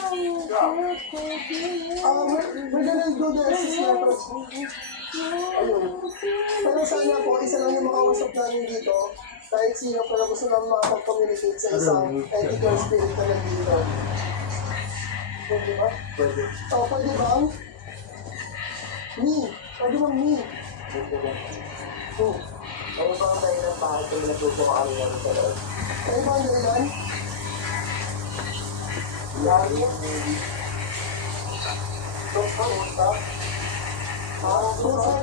We're gonna do the assessment. Ayun. Pero sana po, isa lang yung makausap namin dito. Kahit sino, pero gusto namin makapag-communicate sa isang entity or spirit na nandito. Pwede ba? Pwede. Oh, pwede ba? Pwede bang me? Ano ba ang dahilan bakit kung natuto ka kami namin sa loob? Ano ba ang dahilan? Lagi. Kung saan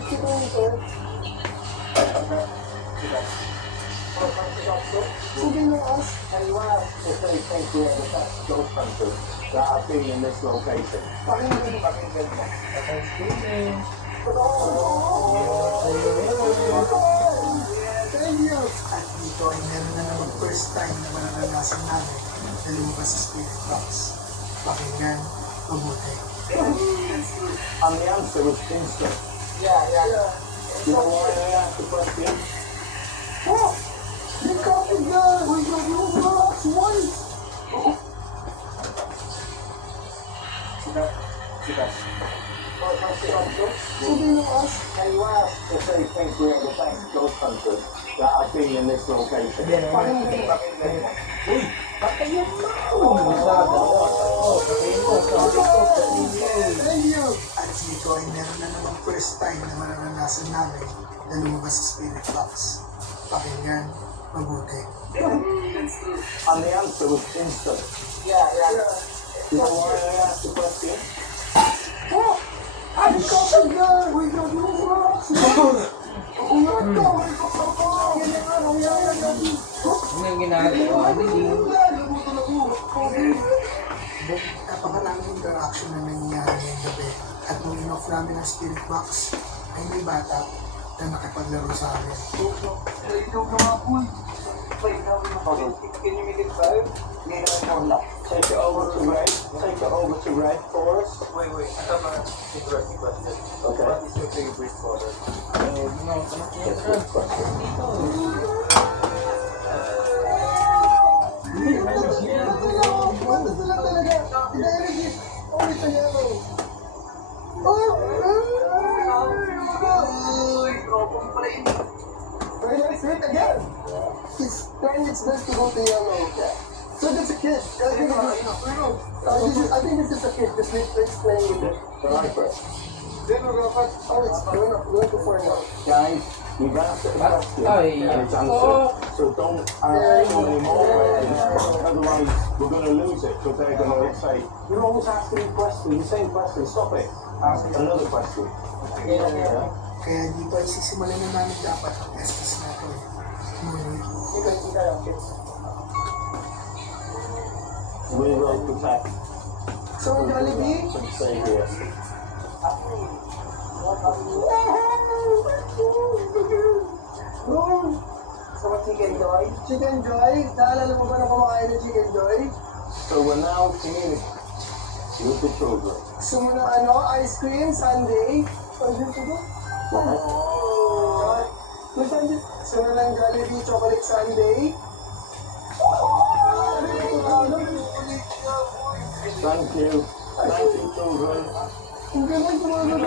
kita yung sir? Sige nyo as. Kaliwa, if they think we have a ghost hunter that are being in this location. Pakinggan mo. Thank you. At dito ay meron na naman first time na mararanasan namin na lumabas sa spirit box. Pakinggan, mabuti. And the answer was instant. Yeah. You know why I asked the question? Oh! You copied that! We got you rocks once! Sige nyo as. Kaliwa, if they think we have a ghost hunter that are being in this location. Pakinggan mo. Uy! Patayin mo! Thank you. At dito ay meron na naman first time na mararanasan namin na lumabas sa spirit box. Pakinggan, mabuti. And the answer was instant. Yeah. You know why I asked the question? Oh! I copied that! We got you rocks once! Ano yung ginagawa? Napakaraming interaction na nangyayari ngayong gabi. At nung in-off namin ang spirit box, ay may bata na nakipaglaro sa amin. Take it over to red. Take it over to red for us. Wait, I have an interesting question. Okay. What is your favorite color? That's a good question. Very nice hit again. It's trying its best to go to yellow. So that's a kid. I think this is a kid. Just let's play with it. Sniper. Oh, it's going to four now. Guys, you've asked the question and it's answered. So don't ask too many more questions. Otherwise, we're going to lose it because they're going to say, you're always asking me questions, the same question. Stop it. Ask another question. Yeah. Kaya dito ay sisimulan na namin dapat ang Estes natin. Ngunit, We will protect. So, Jollibee? Stay here. So, Chicken Joy? Chicken Joy? Naalala mo ba na kumakain ng Chicken Joy? So we're now communicating with the children. Gusto mo na ice cream, sundae? Pwede ito ba? Gusto mo ng Jollibee chocolate sundae? Thank you. Thank you, children. Ang galing tumagal.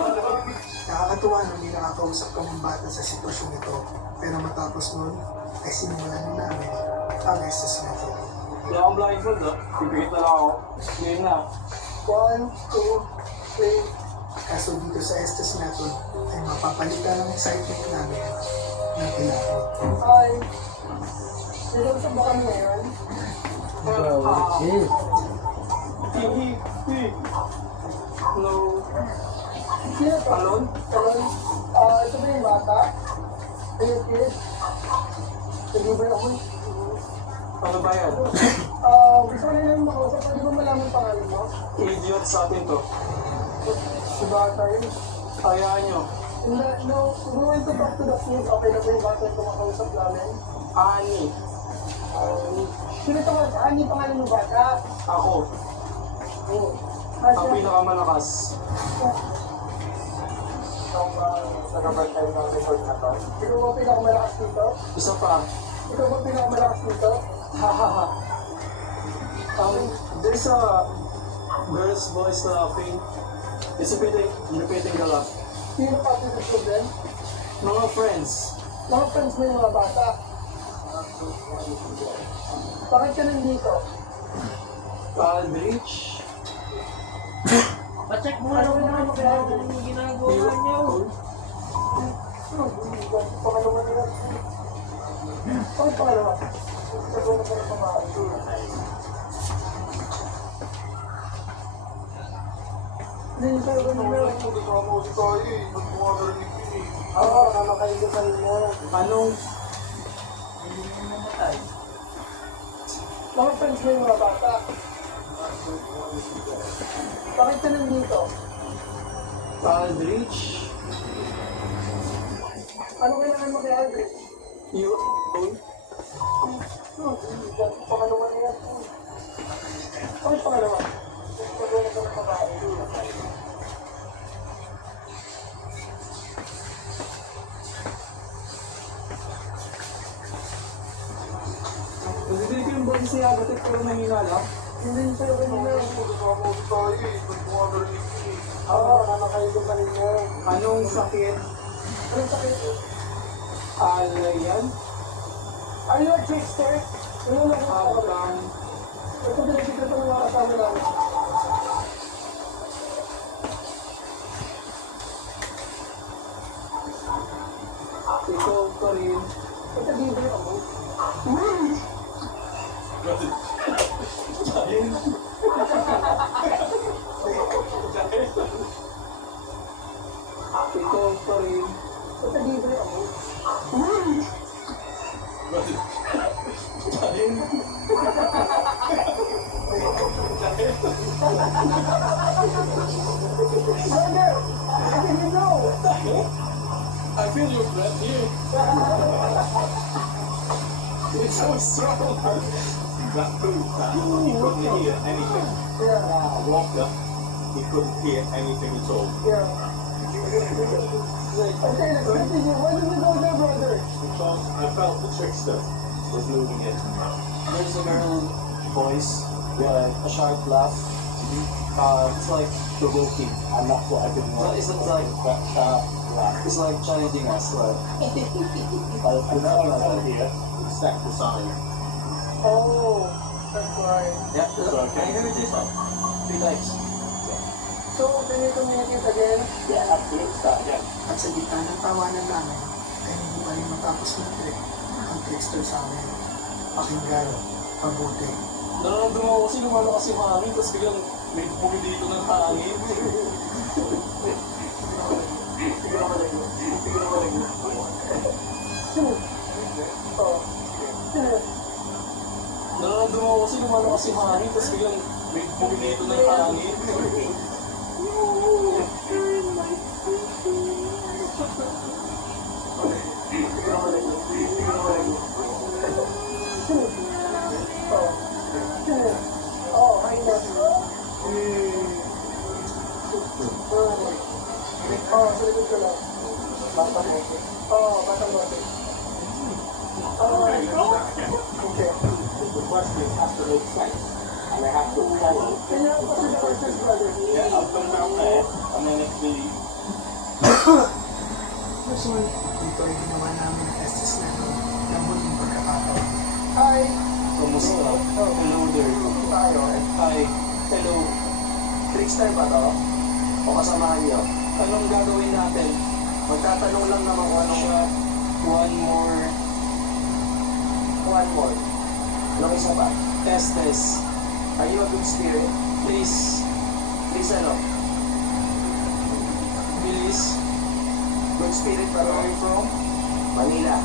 nakakatuwa na may nakakausap kaming bata sa sitwasyon ito. Pero matapos nun, ay sinimulan na namin ang Estes natin. Wala akong blindfold, pipikit na lang ako. Ngayon na. 1, 2, 3. Kaso dito sa Estes method ay mapapalitan ang excitement namin ng kilabot. Hi. Dito sa baka ngayon? Hello. Sino to? Talon? Talon? Ito ba yung bata? Ayun, kid? Sige ba ako? Ano ba yan? Gusto ko na namin makausap. Pwede ba malaman pangalan mo? Idiot sa atin to. Si bata yun. Hayaan nyo. Hindi, no. We want to talk to the kids. Okay na ba yung bata yung kumakausap namin? Ani. Sino to? Saan yung pangalan ng bata? Ako. Oo. Ang pinakamalakas. Nagabantay ng report na to. Ikaw ba pinakamalakas dito? Isa pa. Ikaw ba pinakamalakas dito? Hahaha. There's a boys laughing. Repeating the laugh. Sino pa yung children? Mga friends. Mga friends mo yung mga bata. Bakit ka nandito? Aldrich. Pa-check mo na naman kung ginagawa niyo. Pangalawa nila. Bakit pangalawa? Nagawa na pala pamahal. Hindi tayo ganun na. Oo, namakain ka kanina. Anong Mga friends mo yung mga bata. Bakit ka nandito? Aldrich? Ano kailangan mo kay Aldrich? Yun? Pangalawa na yan. Bakit pangalawa? Nagawa na pala pamahal. Nadidinig ko yung boses ni Agatek pero nanginala. Hindi tayo ganun na. Oo, namakain ka kanina. Anong sakit? Anong sakit? Alayan? Are you a trickster? Ano lang ako? Habang Ito binibigyan ko ng mga kasama namin. ikaw pa rin. Ito libre ako. Ikaw pa rin. Ito libre ako. Brother! I didn't know! I feel your breath here. It's so strong. That proved that he couldn't hear anything. Yeah, Walker, he couldn't hear anything at all. yeah. Okay, let's continue. Why did you go there, brother? Because I felt the trickster was moving in. There's a girl voice, like a sharp laugh. It's like provoking. And that's what I didn't want. It's like That sharp laugh. it's like challenging us, like I know I can hear. It set the sign. Oh, that's why. yeah. So I I heard this 3 times. So, can you communicate again? Yeah, absolutely. Start again. At sa gitna ng tawanan namin, ay hindi pa rin matapos ng trick ang trickster sa amin. Pakinggan, mabuti. Nararamdaman ko kasi lumalakas yung hangin, tapos biglang may bumi dito ng hangin. Oh. Nararamdaman ko kasi lumalakas yung hangin, tapos biglang may bumi dito ng hangin. Oh, I know. Oh, sa likod ko lang. Bata mo. Oh, batang bote. Oh, okay. The questions have to make sense. And they have to follow. Can you help us with the questions, brother? Yeah, I'll put them out there. And then if the Rasul, dito ay ginawa namin ang Estes Level ng huling pagkakataon. Hi. Kumusta? Hello there. Tayo. Hi. Hello. Trickster ba to? O kasamahan niyo? Anong gagawin natin? Magtatanong lang naman kung ano siya. One more. Anong isa pa? Test. Are you a good spirit? Please ano? Please. Good spirit ba? Where are you from? Manila.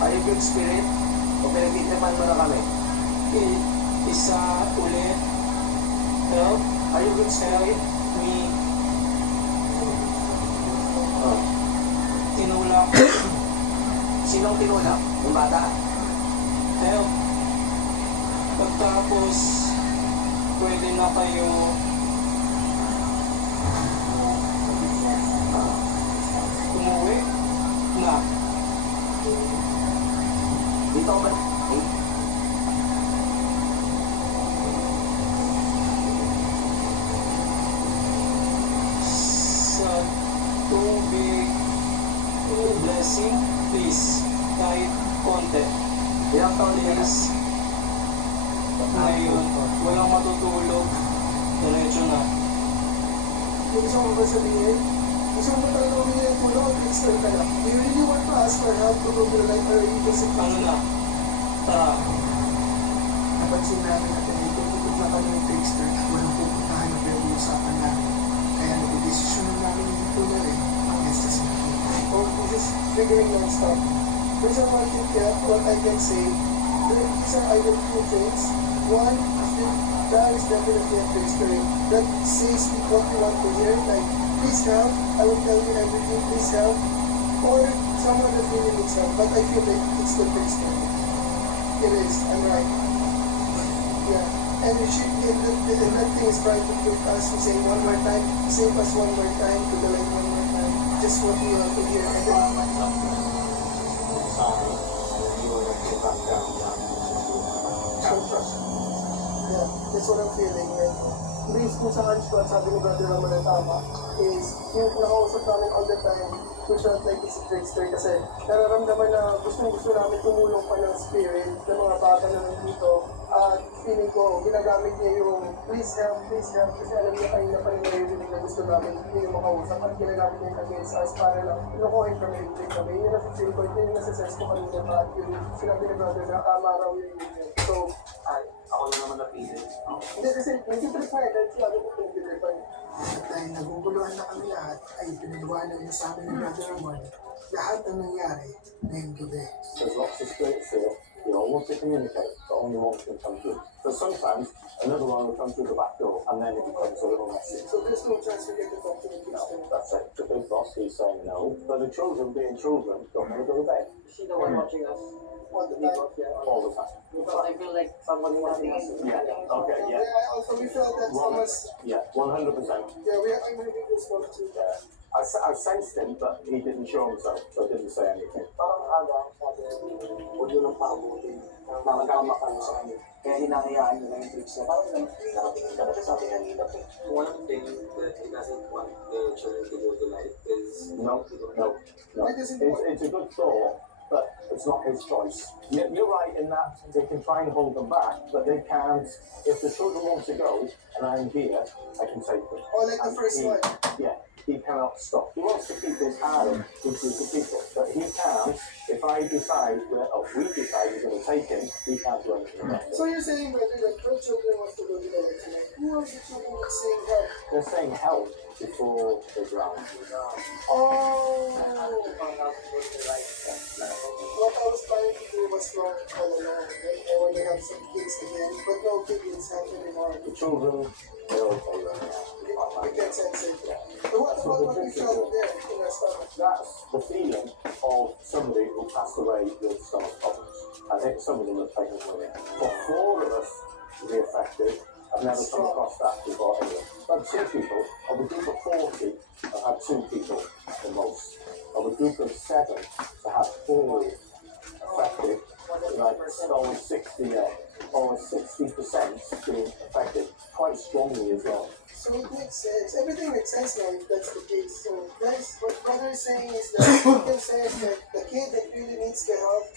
Are you good spirit? O pinagtitipan mo na kami? Isa ulit. Help? Are you good spirit? Me. Oh. Tinulak. Sinong tinulak? Yung bata? Help. Pagtapos, pwede na kayo umuwi na. Dito ba? Tubig. Blessing, please. Kahit konti. Ilang taon niya na? Please. Ngayon, walang matutulog. Diretso na. Yung gusto mo ba sabihin? Gusto mo ba talaga humingi ng tulong o extra ka lang? Do you really want to ask for help to prove your life or are you just Ano na? Tara. Napansin namin na pinag-ikot na kami ng Trickster at walang pupuntahan na pinag-uusapan namin. Kaya nagdedesisyon na namin dito na rin ang Estes Method. Oh, this is figuring non-stop. There's a one thing that what I can say. These are either two things. One is that God is definitely a trickster that says what you want to hear, like, please help, I will tell you everything, please help. Or someone that really needs help, but I feel like it's the trickster. It is, I'm right. Yeah. And that thing is trying to trick us to say one more time, save us one more time, to the light one more time. Just what we want to hear. And then, yeah, that's what I'm feeling. And based kung saan siya, sabi ni Brother Raman na tama, is yung nakausap namin all the time, we felt like it's a trickster kasi nararamdaman na gusto namin tumulong pa ng spirit ng mga bata na nandito. At feeling ko, ginagamit niya yung please help, kasi alam niya kayo na pa rin naririnig na gusto namin hindi yung makausap at ginagamit niya yung against us para lang inukuhin kami, i-trick kami. Yun yung nasa-feel ko, yun yung nasa-sense ko kanina pa at yung sinabi ni Brother na tama raw yung yun. So, Ako na naman napili. hindi kasi nag-trip pa eh, dahil sinabi ko nag-trip pa eh. At dahil naguguluhan na kami lahat, ay pinaliwanag niya sa amin ng Brother Ramon lahat ng nangyari ngayong gabi. There's lots of spirits here. You know, wants to communicate, but only one can come through. So sometimes another one will come through the back door, and then it becomes a little messy. So there's no chance we get to talk to the No, Christian. that's it. The big boss is saying no, but the children, being children, don't want to go to bed Is she the one watching us? All the time. all the time. Because I feel like somebody watching us. Yeah. Okay. Yeah, Yeah. I also we felt that Thomas. Yeah. 100%. Yeah, I'm having goosebumps too. I sensed him, but he didn't show himself, so I didn't say anything. Parang aga, sabi, huwag yun ang paabutin. Nakakama ka sa kanya. Kaya hinahayaan nyo lang yung tricks na. Parang nakatingin ka na sa atin kanina. One thing that he doesn't want the children to go to light is No. Why doesn't he want- It's a good thought, but it's not his choice. You're right in that they can try and hold them back, but they can't. If the children want to go, and I'm here, I can take them. Oh, like the And first one. Yeah, he cannot stop. He wants to keep his hand with the people, but he can't. If I decide, we decide we're going to take him, he can't do anything about it. So you're saying, brother, that no children want to go to the next tonight. Who are the children that's saying help? They're saying help before they drown. Oh, what I was planning to do was wrong all along. Right? I want to have some kids again, but no kids have anymore. The children, they're okay right now. We can sense it. But what about what we felt there in our stomach? That's the feeling of somebody who passed away with stomach problems. I think some of them have taken away. For 4 of us to be affected, I've never come across that before anyway. But 2 people, of a group of 40, I've had 2 people the most. Of a group of 7, to have 4 affected, like almost 60% being affected quite strongly as well. So it makes sense. Everything makes sense now if that's the case. So guys, what brother is saying is that what he can say is that the kid that really needs the help